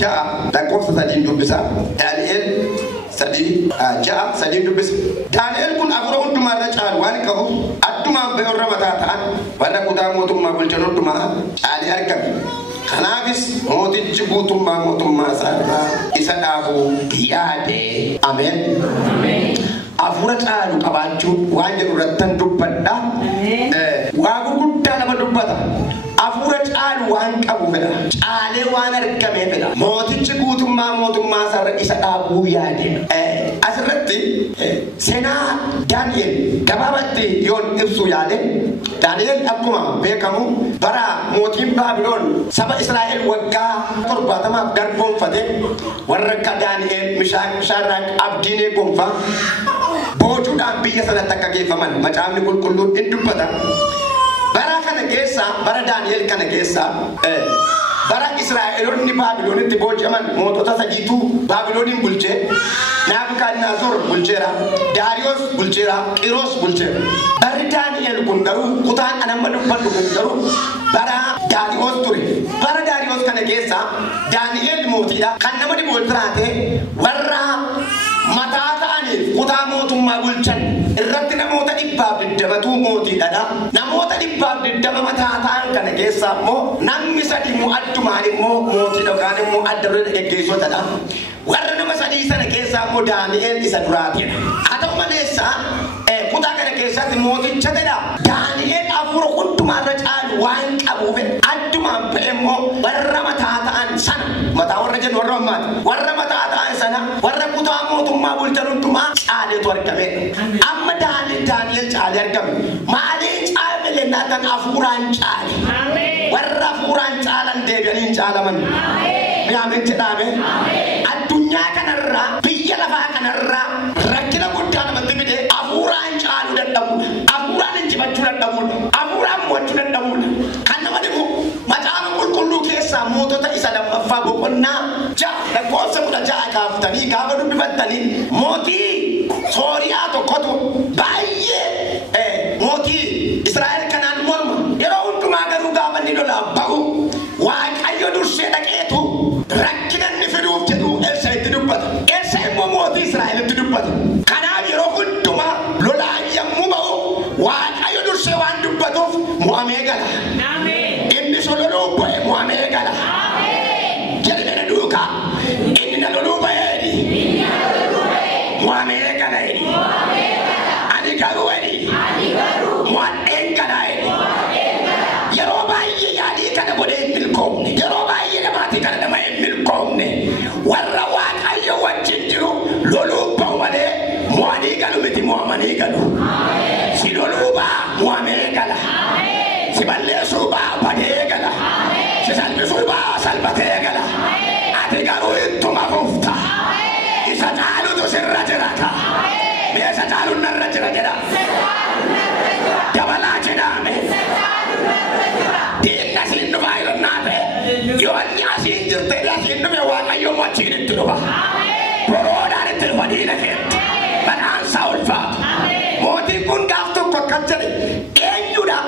ja'a lakkoofsa sadiin dubbisa. Daani'el ja'a sadiin dubbisa. Daani'el kun afura hundumaarra caalu waan qabu addumaan ba'e warra mataa ta'an warra kutaa mootummaa bulchan hundumaa caalee argame. Kanaafis mootichi guutummaa mootummaa isaa isa dhaabuu yaade. Ameen. Afura caalu qabaachuu waan jedhu irrattan dubbadha. Waa gurguddaa lama dubbata. Afura caalu waan qabu fedha. Caalee waan argame fedha. Mootichi guutummaa mootummaa isaa isa dhaabuu yaade. Asirratti seenaa Daani'el gabaabatti yoon ibsu yaade. Daani'el akkuma beekamu bara mootiin Baabiloon saba Israa'el waggaa 70 garboomfate warra akka Daani'el, Mishaak, Shadraak, Abdiinee gonfaa boojuudhaan biyya sanatti akka geeffaman macaafni qulqulluun hin dubbata. Bara kana keessa bara Daani'el kana keessa bara Israa'eloonni Baabiloonitti booji'aman mootota sadiitu Baabilooniin bulchee. Nabukadnezar bulcheera, Daariyoos bulcheera, Qiroos bulcheera. Barri Daani'el kun garuu kutaan anamma dubbadhu kun garuu bara Daariyoos ture. Bara Daariyoos kana keessa Daani'el mootiidha. Kan nama dhibu tiraate warra mataa ta'aniif kutaa mootummaa bulchan irratti namoota 120tu mootiidha. Namoota 120 mataa ta'an kana keessa immoo namni sadi immoo addumaan immoo mootiidha yookaan immoo adda duree geggeessotadha. Warra nama sadii sana keessa immoo Daani'el isa duraatidha. Haa ta'u maleessa kutaa kana keessatti mooticha jedha. Daani'el afura hundumaarra caalu waan qabuuf addumaan ba'e immoo warra mataa ta'an sana mataa warra jennu warra ammaati. Warra mataa ta'an sana warra kutaa mootummaa bulchan hundumaa caaleetu argame. Amma Daani'el caalee argame. Maaliin caale lennaan afuraan caale. Warra afuraan caalan deebi'anii caalaman. Mi'aamin jedhame. Addunyaa kanarraa biyya lafaa kanarraa rakkina guddaa namatti fide afuraan caaluu dadhabuudha. Afuraan injifachuu dadhabuudha. Afuraan mo'achuu dadhabuudha. Kan nama dhibu macaafa qulqulluu keessaa mootota isa lammaffaa boqonnaa lakkoofsa 16 kaaftanii gaafa dubbifattanii mootii Sooriyaa tokkotu baay'ee mootii Israa'el kanaan morma. Yeroo hundumaa garuu gaafa inni lolaaf ba'u Waaqayyo dursee dhaqeetu rakkina inni fiduuf jedhu Elsaa'itti dubbata. Elsaa'i immoo mootii Israa'elitti dubbata. Kanaaf yeroo hundumaa lolaan yommuu ba'u Waaqayyo dursee waan dubbatuuf mo'amee gala. Inni sololuu ba'e mo'amee gala. Jedhee na duukaa inni na loluu ba'eedhi. Mo'amee gala edhi. Ani garuu edhi. Mo'adheen gala edhi. Yeroo baay'ee yaadii kana godhee hin milkoomne. Yeroo baay'ee namaatii kana nama hin milkoomne. Warra Waaqayyo wajjin jiru loluu ba'u malee mo'anii galu miti mo'amanii galu. Si loluu ba'a mo'amee gala. Si balleessuu ba'a badee gala. Si salphisuu ba'a salphatee gala. Ati garuu ittuma fufta. Isa caalutu sirra jirata. Mee isa caaluun narra jira jedha. Dabalaa jedhame. Diinna siin dhufa ilonnaate. Yoo inni asiin jirte asiin dhufe Waaqayyo mochiin itti dhufa. Boroodhaan itti dhufa diina keetti. Badhaansaa ulfaatu. Mootiin kun gaaf tokko akkas jedhe eenyudha?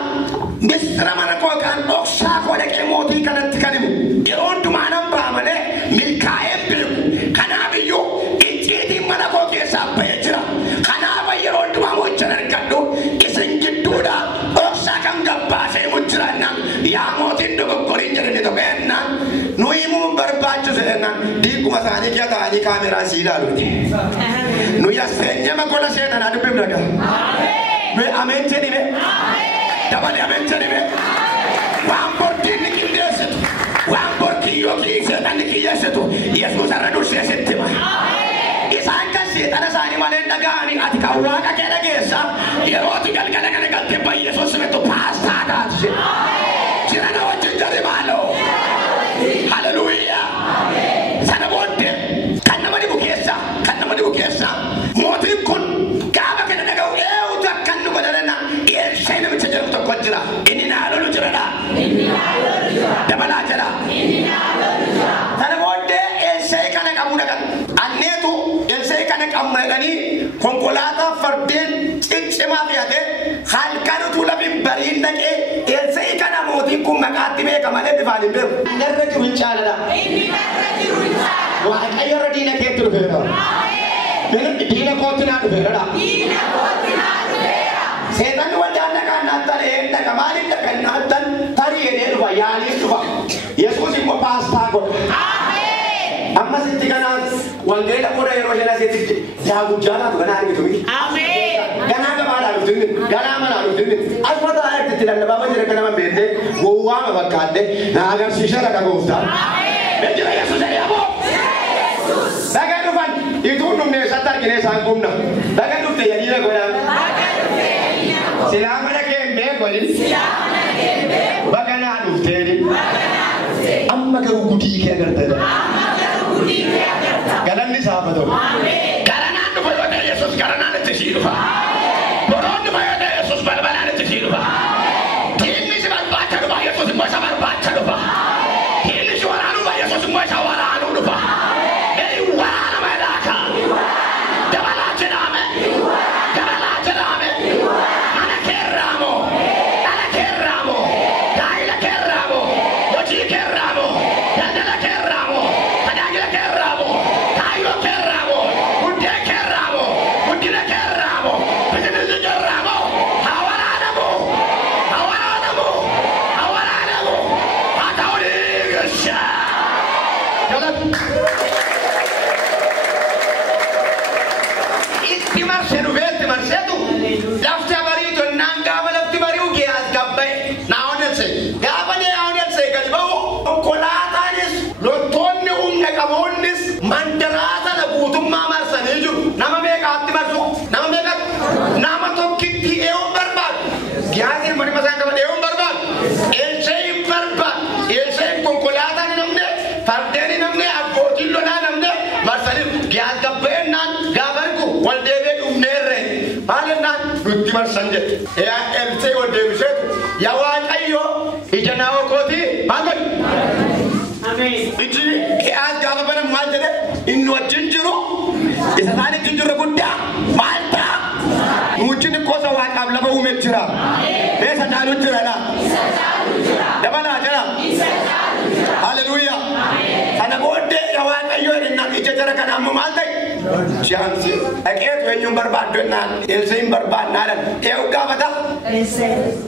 Misira mana koo kan dhoksaa koo dhaqee mootii kanatti kan himu. Yeroo hundumaa nan ba'a malee milkaa'een beeku. Kanaaf iyyuu icciitiin mana koo keessaa ba'ee jira. Kanaaf yeroo hundumaa mochan argadhu isin gidduudha dhoksaa kan gabbaasee mujjiraannaan yaa mootiin dogoggoriin jedhani tokko ennaan nu himuun barbaachisu ennaan diiguma isaanii kee ta'anii kaameraan si ilaaluuti. Nu yasseenye makola seetanaa dubbifna dhagaa. Mee ameen jedhime. Dabale ameen jedhime. Waan bortiin ni qindeessitu. Waan bortiin yookiin seetan ni qiyyeessitu. Yesuus irra dursee sitti hima. Isaan kan seexana isaanii malee dhaga'anii ati kan Waaqa kee dhageessa yeroo ati galgala kana galtee baay'ee Yesuus simettu paastaa taatise. Jira na wajjin jarri maaloo. Haleluuyaa. Sana booddee kan nama dhibu keessa mootiin kun gaafa kana dhaga'u eewutu akkan nu godhanna Elsaa'i namicha jedhamu tokko jira. Inni naa lolu jiradha. Dabalaa jira. Sana booddee Elsaa'i kana qabu dhagan. Anneetu Elsaa'i kana qabmadhanii konkolaataa fardeen ciccimaa fe'ate halkan utuu lafiin bariin dhaqee Elsaa'i kana mootiin kun maqaatti beeka malee bifaan hin beeku. Narra jiru hin caalala. Waaqayyo irra diina keetti dhufeera. Diina kootti naa dhufeera. Seetan wajjaan dhaqaan naattan dhaqa maaliif dhaqan naattan tarii jedhee dhufa yaaliif dhufa. Yesuus immoo paastaa godha. Amma sitti kanaas wangeela godha yeroo isheen asitti yaa guddaa laatu ganaa argitu miti. Ganaa gabaadhaa dhufti inni ganaa manaa dhufti inni asuma taa'ee itti lallabaa jira kana nama beektee gowwaama fakkaadde na agarsiisa dhaqa gooftaa. Ejjira Yesuus jedhee aboo. Dhaqa dhufan ituun dhumne eessatti argine isaan qubna. Dhaqa dhufte yadiina godhaan. Silaa mana kee hin beekwani. Baganaa dhufteeni. Amma garuu gudii kee agartee. Galanni saafa ta'u. Garanaan dhufa yoo ta'e Yesuus garanaan itti sii dhufa. Boroon dhufa yoo ta'e Yesuus balbalaan itti sii dhufa. Diinni si barbaacha dhufa Yesuus immoo isa barbaacha dhufa. Diinni si waraanuu dhufa Yesuus immoo isa waraanuu dhufa. Ee waraana meelaaka. Dabalaa jedhame. Dabalaa jedhame. Mana keerraamoo. Dhala keerraamoo. Daa'ila keerraamoo. Hojii keerraamoo. Daldala keerraamoo. Tajaajila keerraamoo. Taayiloo keerraamoo. Hundee keerraamoo. Guddina keerraamoo. Bineeldi keerraamoo. Haa waraanamoo. Haa waraanamoo. Haa waraanamoo. Haa ta'uu dhiigashaa. Itti marsee dhufeetti marseetu lafti bariitu naan gaafa lafti bari'u giyaas gabba'e naa onelse gaafa nee onelse gadi ba'u konkolaataanis loltoonni humna qaboonnis mandaraasa na guutummaa marsanii jiru nama meeqaatti marsu nama meeqatti nama tokkitti eeyyuu barbaadu giyaasiin mani masaan qaban eeyyuu barbaadu eessee hin barbaadu eessee konkolaataan namne fardeen namne abbootiin lolaa namne marsanii giyaas gabba'ennaan gaafa wal deebee dhumneerre maalennaan nutti marsan jedhe eelsee wal deebiseetu yaa waaqayyo ija naawoo kootii maal godhi iji as gaafa bana maal jedhe inni wajjin jiru isa isaan ittiin jirre guddaa maal ta'a nuuchin kosa waaqaaf lafa uume jira eessa caalu jira dha dabalaa jira haleluuyaa kana booddee yaa waaqayyo innaan ija jara kana ammoo maal ta'e Siyaansi dhageetu eenyuun barbaaddu ennaan eelsee hin barbaadnaadhaan eewu gaafata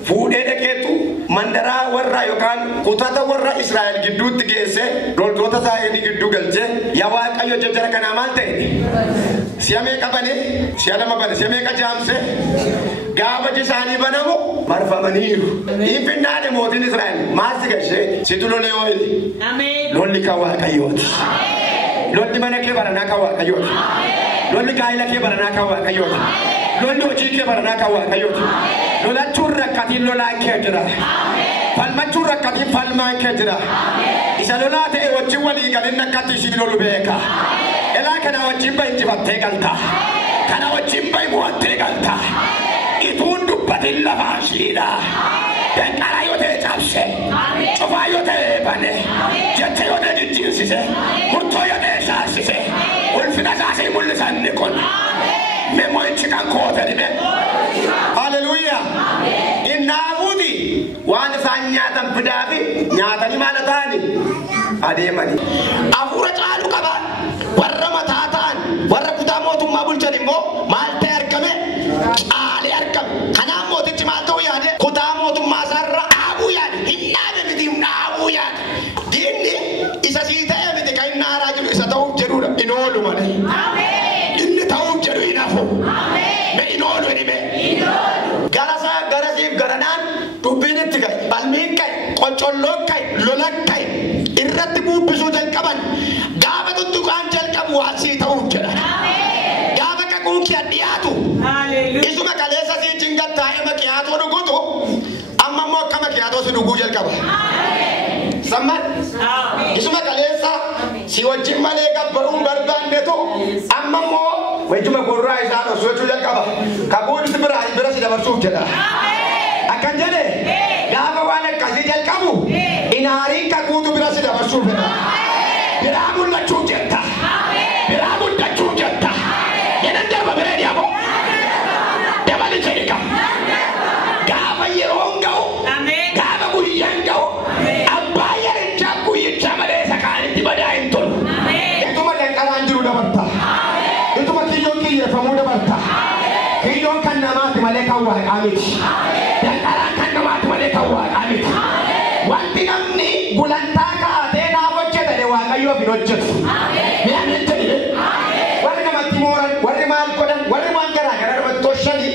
fuudhee dhageetu mandaraa warra yookaan kutata warra Israa'el gidduutti geesse loltoota isaanii gidduu galchee yaa waaqayyo jajjara kanaa maal ta'e si'a meeqa bane si'a lama bane si'a meeqa jaamse gaafa isaanii banamu marfamaniiru dhiibinnaadhe mootiin Israa'el maasti gashee situ lolee ooyili lolli kan waaqayyooti. Lolli mana kee baranaa kan waaqayyooti. Lolli gaa'ila kee baranaa kan waaqayyooti. Lolli hojii kee baranaa kan waaqayyooti. Lolachuun rakkatiin lolaan kee jira. Falmachuun rakkatiin falmaan kee jira. Isa lolaa ta'e wajjin walii galin akkatti ishii lolu beeka. Elaa kana wajjin bahi injifattee galta. Kana wajjin bahi mo'attee galta. Ituun dubbatin lafaa ishiidha. Danqaraa yoo ta'e cabse. Cufaa yoo ta'e bane. Jecha yoo ta'e jijjiirsise. Murtoo yoo ta'e shaarsise. Ulfina isaasii mul'isan ni kun. Memo'ichi kan koote dhime. Haleluuyaa. Innaafuuti waan isaan nyaatan fidaafi nyaatanii maal ta'ani adeemani. Hafuura caalu qaba. Warra mataa ta'an warra kutaa mootummaa bulchan immoo maal ta'e argame caalee argame. Kanaaf mootichi maal ta'uu yaade kutaa mootummaa isaarra dhaabuu yaade hin dhaabe miti hin dhaabuu yaade. Diinni isa sii ta'e miti kan inni haaraa jiru isa ta'uuf jedhudha hin oolu malee. Inni ta'uuf jedhu hin hafu. Hin oolu hidhime. Garasaa garasiif garanaan dubbiin itti gahe balmiin ka'e qoncolloon ka'e lolan ka'e irratti buubbisuu jalqaban gaafa tuttuqaan jalqabu waan sii ta'uuf jedha. Gaafa qaquun kee dhiyaatu isuma kaleessa sii jingan taa'ee makiyaatoo dhugutu amma immoo akka makiyaatoo si dhuguu jalqaba. Samman isuma kaleessa si wajjin malee gabbaruun barbaannetu amma immoo wajjuma gurraa isaa dhosuu jalqaba. Kakuun si bira si dabarsuuf jedha. Akkan jedhe gaafa waan akkasii jalqabu inaariin kakuutu bira si dabarsuuf jedha. Biraa mul'achuu jetta. Biraa guddachuu jetta. Jedhan darba biree dhiyamu. Dabali jedhi qaba. Gaafa yeroon ga'u. Gaafa guyyaan ga'u. waaqaa miti. Danqaraan kan namaatti malee kan waaqaa miti. Wanti namni gulantaa kaa'atee naaf hojjetane waaqayyoof hin hojjetu. Mi'aameen jedhee warri namatti mooran, warri maal godhan, warri waan garaa garaa namatti tolchanii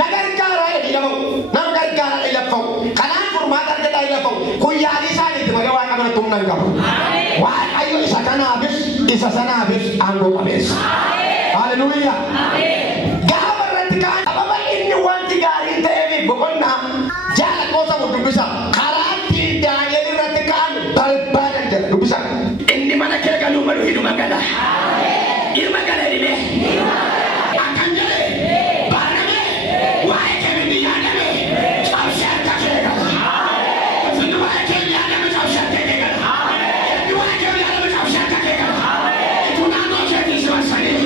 na gargaara jedhii namamu, nama gargaara ilaffamu. Kanaan furmaata argataa ilaffamu. Kuyyaalii isaaniitti malee waaqa biratti humna hin qabu. Waaqayyo isa kanaafis isa sanaafis aangoo qabeessa. Haleluuyaa. Gaafa irratti kaan sababa inni wanti gaarii ta'eef boqonnaa jaala qoosa dubbisa. Karaa ittiin Daani'el irratti kaan barbaadan jedha dubbisa. Inni mana kee galuu malu hidhuma gala. Hidhuma gala hidhime. Akkan jedhe baarame waa'ee kee inni yaadame cabsee harka kee gala. Inni waa'ee kee yaadame cabsee harka kee gala. Inni waa'ee kee yaadame cabsee harka kee gala. Itu naannoo keetii si marsanii.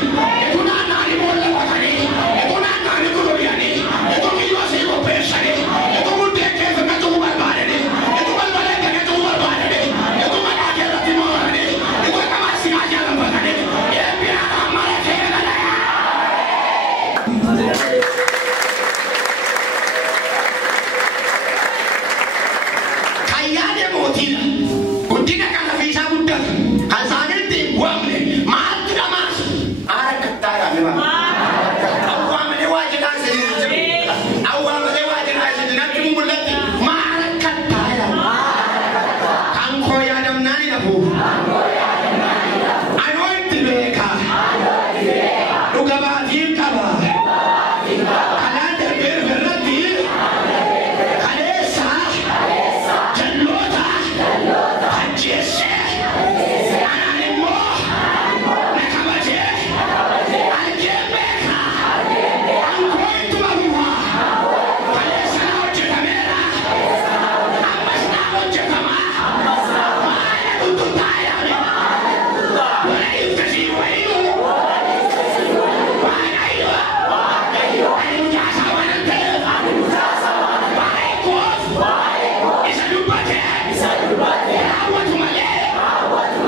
Itu naannoo boolla qotanii. Itu naannoo gurguranii. Itu kiyyoo si qopheessanii. Itu mudee keessa gatuun barbaadanii. Itu balbalee kee gatuun barbaadanii. Itu maqaa kee irratti mooranii. Itu qamaa si ajaa'ibatanii. Eebbiraan mara kee gala. Kayyaade mootiidha. Guddina kana fiisaa guddatu. Kan isaaniitti hin bu'amne maaltu dhamaas? Aara kattaadhaan hima. Awwaamalee waa jedhaa isin jiru. Awwaamalee waa jedhaa isin natti mul'atti. Maara kattaadhaan. Kan koo yaadamnaan hin hafu. Anoo itti beeka. Dhugabaatiin qaba. Kanaan darbee irratti kaleessa jalloota ajjeessee anaan immoo na kabajee argee beeka. Ankoo ittuma bu'aa. Kaleessa na hojjetameera. Ammas na hojjetama. Maala tuttutaa yaame. Wala iftasii wayii. Waaqayyo. Ani mujaasaa waan ta'eef. Waa'ee koof. Isa dubbatee. Raawwatu malee.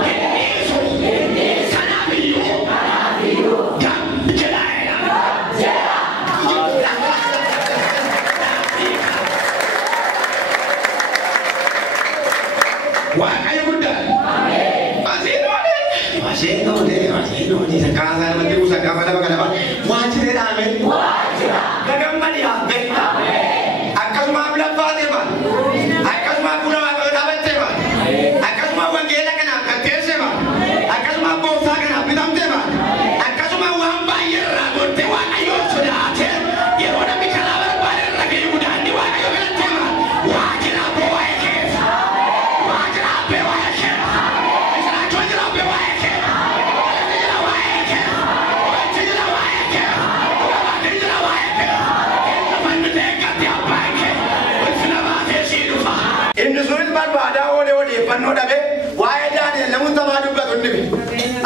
Hin dhiisu. Kanaaf iyyuu. Gab jedhaadha. Waaqayyo guddaa. Maseenoolee sakaasaa namatti buusa gaafa lafa kana waajjiree dhaame. Gagammadi hafe. Akkasumas laffaa deema. Akkasumas buna waaqayyo dhaabattee ma. Akkasumas wangeela kanaaf katteessee ma. Akkasumas booftaa kanaaf bitamtee ma. Akkasumas waan baay'ee irraa goote waaqayyoon sodaatee yeroo namni karaa barbaade irra ga'e gudaanni waaqayyo galattee ma. Waajjira abbee waa'ee keessa. Waajjira abbee waa'ee keessa. Israachoo jira abbee waa'ee keessa. Inni sunis barbaadaa oolee odeeffannoo dhabe waa'ee Daani'el namoota tamaa dubbatu hin dhibe.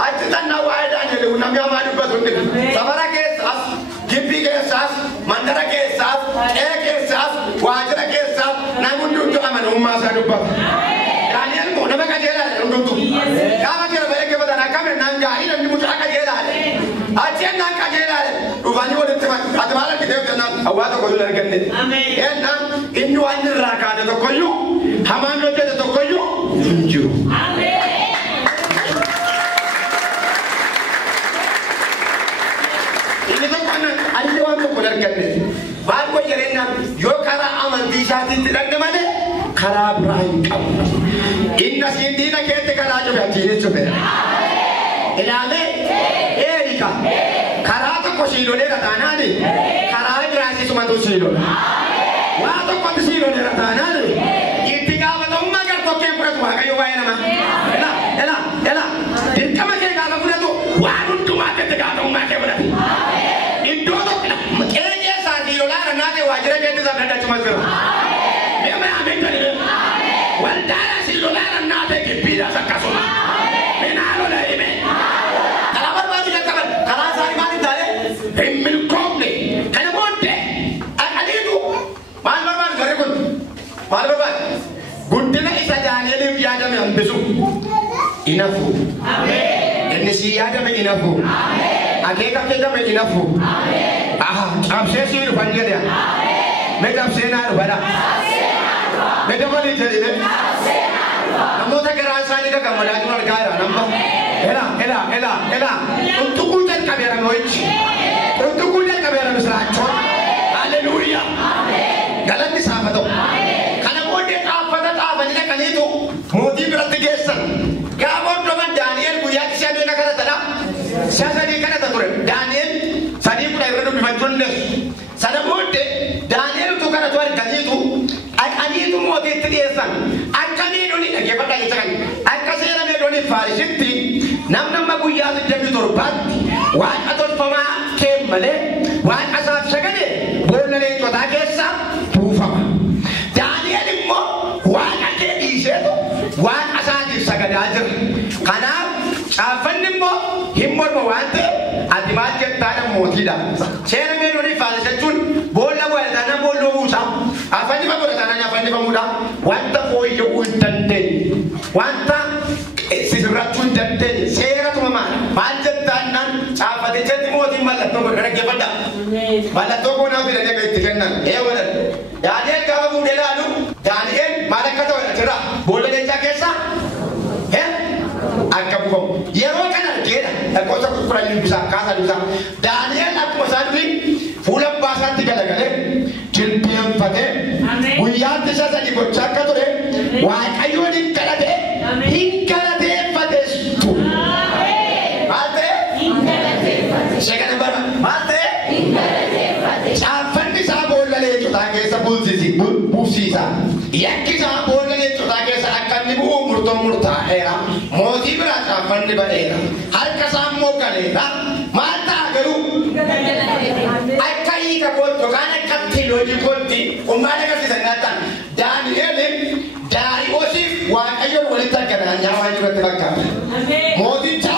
Achi xannaa waa'ee Daani'el namni hamaa dubbatu hin dhibe. Safara keessaas, gibbii keessaas, mandara keessaas, qe'ee keessaas, waajjira keessaas namni hundumtuu amanamummaa isaa dubbata. Daani'el moo nama qajeelaadha hundumtuu. Gaafa kee ba'ee keeffatan akkam ennaan gaarii namni mucaa qajeelaadha. Achi ennaan qajeelaadha. Dhufanii walitti ati maal argitee jennaan hawaa tokko hin arganne. Ennaan inni waan irraa kaane tokkoyyuu hamaan hojjete tokkoyyuu hin jiru. Inni tokko ani waan tokko hin arganne. Maal koo jireenyaan yoo karaa amantii isaatiitti dhaqne malee karaa biraa hin qabu. Inni asiin diina keetti karaa cufe achiinis cufe. Ilaalee eerika karaa tokko siiloleera taanaani karaa biraas sumatu siilola. Waa tokkotti siiloleera taanaani itti gaafatamummaa gartokkee fudhatu waaqayyo waa'ee namaa. Ela dirqama kee gaafa fudhatu waan hundumaatti itti gaafatamummaa kee fudhatu. Iddoo tokko qe'ee keessaa siilolaan naatee waajjira keetti isaa daddachumas jira. Meema ameen jedhee waldaadhaa siilolaan naatee gibbiidhaas akkasuma. Minaa lola hime. Karaa barbaadu jalqaban karaa isaanii maal hin taane hin milkoomne. Kana booddee aqaliitu maal barbaadu garri kun maal barbaadu guddina isa Daani'eliif yaadame hambisu. Inafu. Inni si yaadame inafu. Akeeka keedame inafu. Cabsee si dhufan jedhe. Mega Sena, Vada. Mega Valley, Namota Garasani, Kamadana, Gara, number. Ella. Untukutan Kabera Noich. Untukutan Kabera Misracho. Hallelujah. Galati Sabado. Kanamote Afata Avana Kanito. Modi Pratigation. Gavon Roman Daniel, Buyak Shabina Karatana. Sasani Kanatature. Daniel, Sadi could have written my goodness. Sadamote, Daniel took a Kanito. I need to more than 3 years. I can't only give a time. I can't only 5 Namna Buya the Debitor Bat, one Atot Fama came Malay, one Asaf Sagade, Bonale to Dagesa, Pufama. Daniel Mo, one Ake Isheto, one Asadi Sagadazer, Kana, Afandimo, Himmo Wante, at the market Tana Motida. Chairman only Falsetun, Bola Dana Bolusa, Afandima Tana Fandimamuda, one the boy you would day. One time. Ratun Dante, Sarah to Mama, Manjatan, Chapa, the Chetimoti Malato, Rekabada, Malatogo, now the Negative, Ever, Daniel Kavu Deladu, Daniel, Malakato, Bola de Jakesa, Akabu, Yerokan, a cosa of Casa, Daniel Akosadi, full of Basa together, Chilpian Fate, we have this as a Chaka today. Why are you in Canada? In Canada. Second Mate, Afandisa Bolale to Takesa Busisa, Yakisa Bolale to Takesa Akanibu Murtomurta era, Motibra Fandibanera, Halkasam Mokanera, Mata Garu, Akaika Potogana Catilo di Ponti, Umanaka Sanatan, Daniel, Dariosif, one ayon will take an Yaman. Motita.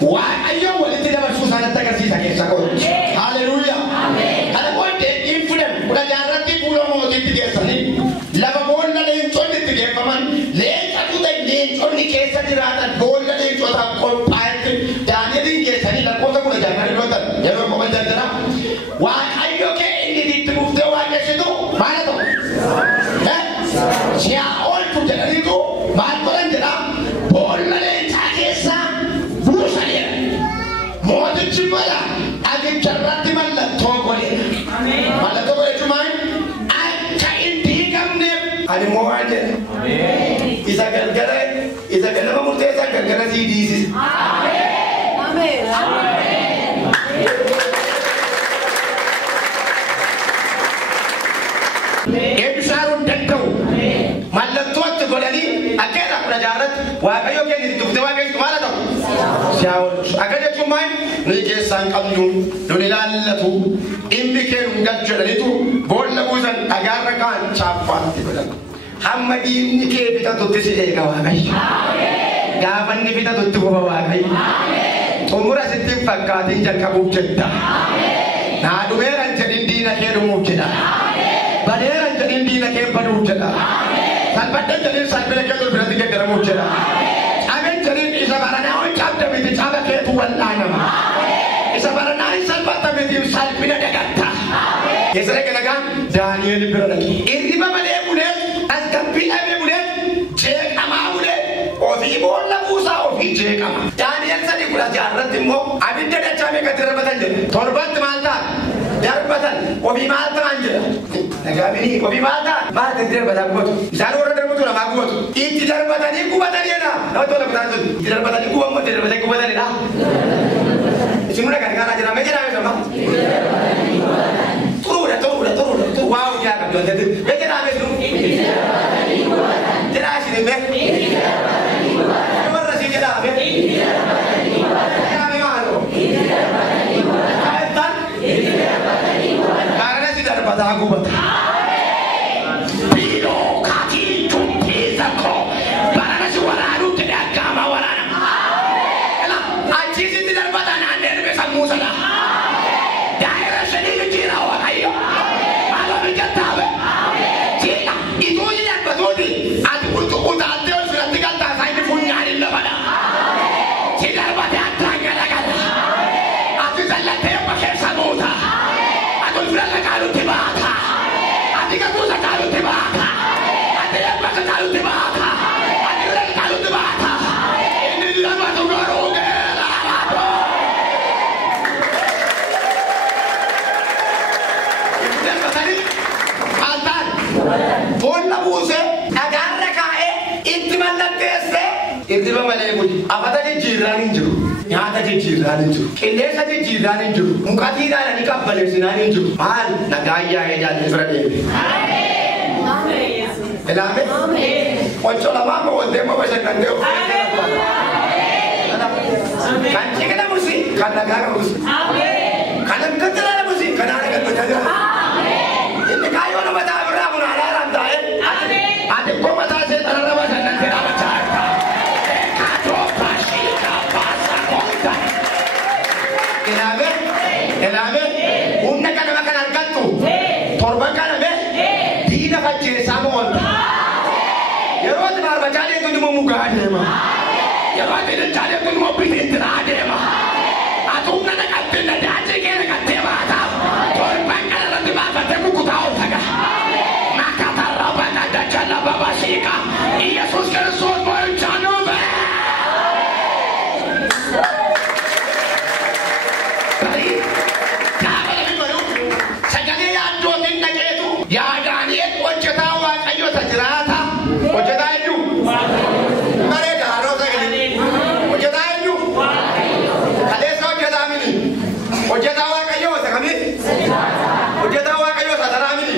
Why are you willing to never Susanna Tagasi against a coach? Hallelujah. And I want the infinite, but I are people more to get sunny. Lavabona name told it to get from man. Later to the name only case that you are at gold and into a called pirate. Daniel gets any Lakota, never commented. Why are you okay? To move the one as you do? Marathon. She are all to the Rico, Marco and the Bola and Takesa. More than Chimala, I get Charatimal Togoli. Malatogo to mine, I can't take up them. I'm more than is a Galgara, is a Galamute, a Galgara disease. Amen. Ebsaru Tenko, Malatot Golani, Akela Prajarat, why you can do the way to Malato. I get to mine, Nike Sankamu, Dunilatu, Indicate Gatchalitu, Bolabus and Agarakan, Chapan. Hamadi Nike to this Egawai. Gavan Nivita to Hawaii. Tomura Sitim Fakat in Jakabuketa. Naduera and Indina Kerumukeda. Badera and Indina Kepanucheda. And Patan is Sabeka President Ramucheda. Is about an hour chapter with each other to one line. It's about a nice Salvata with himself in a Gata. Is like again, Daniel Brunaki. In the Mamma as Campina Bullet, Jake Amabule, or the Ebola Musa of Jake. Daniel said he would have Jaratimo. I did a Jamaica Terabatan, Torbat Malta, Darbatan, Obi Malta Angela. Nagabini, Obi Malta, Martin Derbatan, Zanora Magut, eat Darbatan, Kubatariana, not all of that, Darbatan, Kubatariana. Simula Gana, Megana, wow, yeah, did I see the Ati katusa kaluti baka. Ati yamba kaluti baka. Ati udah kaluti baka. Ini dia batu garuge. Itu tadi. Altan. Bona buse. Agarra kae. Intiman dese. Intiman mana yang budi? Apa tadi jiranin ju? Nyata jiranin ju. Kinde saja jiranin ju. Muka tidak ada di kapal jiranin ju. Mal nagaya ya jadi berade. Amin. Amin. Amin. Amin. Muncul lama mau demo bahasa kandeu. Amin. Kan kita musik, kan negara musik. Amin. Kan kita ada musik, kan ada kan berjaga. Amin. Ini kayu nama tak berapa nak alam tak? Amin. Ada kau mata saya tak ada bahasa dan tidak baca. Elame, umna kana makan alkantu, torban kana be, dina kacir samon. Yerot bar bacane tu mau muka ada mah. Yerot ini cari tu mau pilih terade mah. Atau umna nak katin ada aja kena katin mah. Torban kana nanti bapa temu kutau saga. Maka taraban ada jana baba sika. Yesus Kristus mau janu be. Ya Daniel, wajah Waaqayyo tajirata, wajah tayu. Mereka harus lagi. Wajah tayu. Kalian wajah tamini. Wajah Waaqayyo sekali. Wajah Waaqayyo satarami.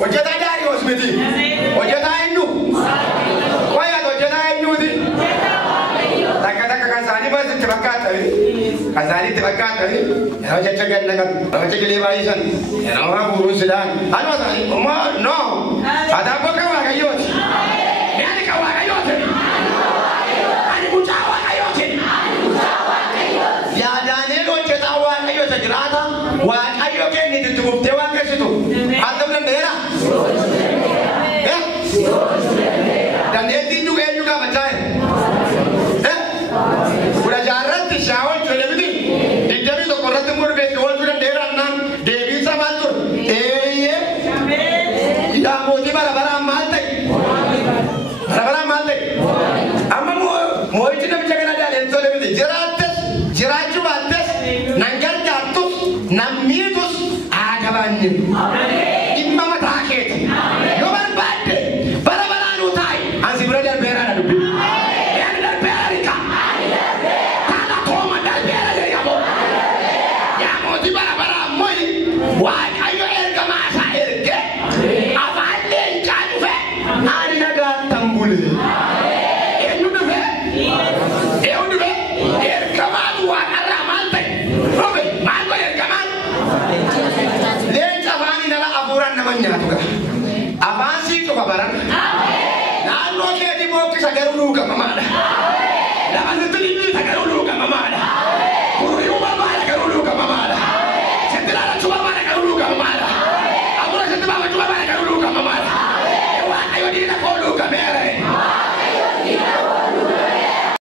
Wajah tajari osmiti. Wajah tayu. Wajah wajah tayu di. Tak kasani masih terbakat tadi. Kasani terbakat tadi. Yang wajah cakap nak, wajah kelibaisan. Yang orang buruk sedang. Anu tadi, no. Ada apa kau Waaqayyo? Ni ada kau Waaqayyo? Ada buca Waaqayyo? Ya Daniel wajah tahu Waaqayyo sejerata. Waaqayyo kan itu cukup dewa ke situ. Atau bendera? Ya. Dan dia juga baca. Udah jarak di syawal sudah begini. Di jami tu korang tembur betul sudah daerah nan Dewi sama tu. Tidak mau di bara maltai. Bara maltai. Amma mau itu nak jangan ada yang sudah begini. Jeraju atas, nanggal jatuh, namitus ada banyak. Imam terakhir. Yohan bade. Bara nutai. Ansi berada beran ada dubi. Waaqayyo erga masa erge afalle janu fe ani naga tambule enu be erga malu wa aramalta robe malu erga mal le tafani nala aburan namanya tuga avansi to kabaran amen nalo ke di mo ke sagaru ga mamada la anu tuli sagaru ga mamada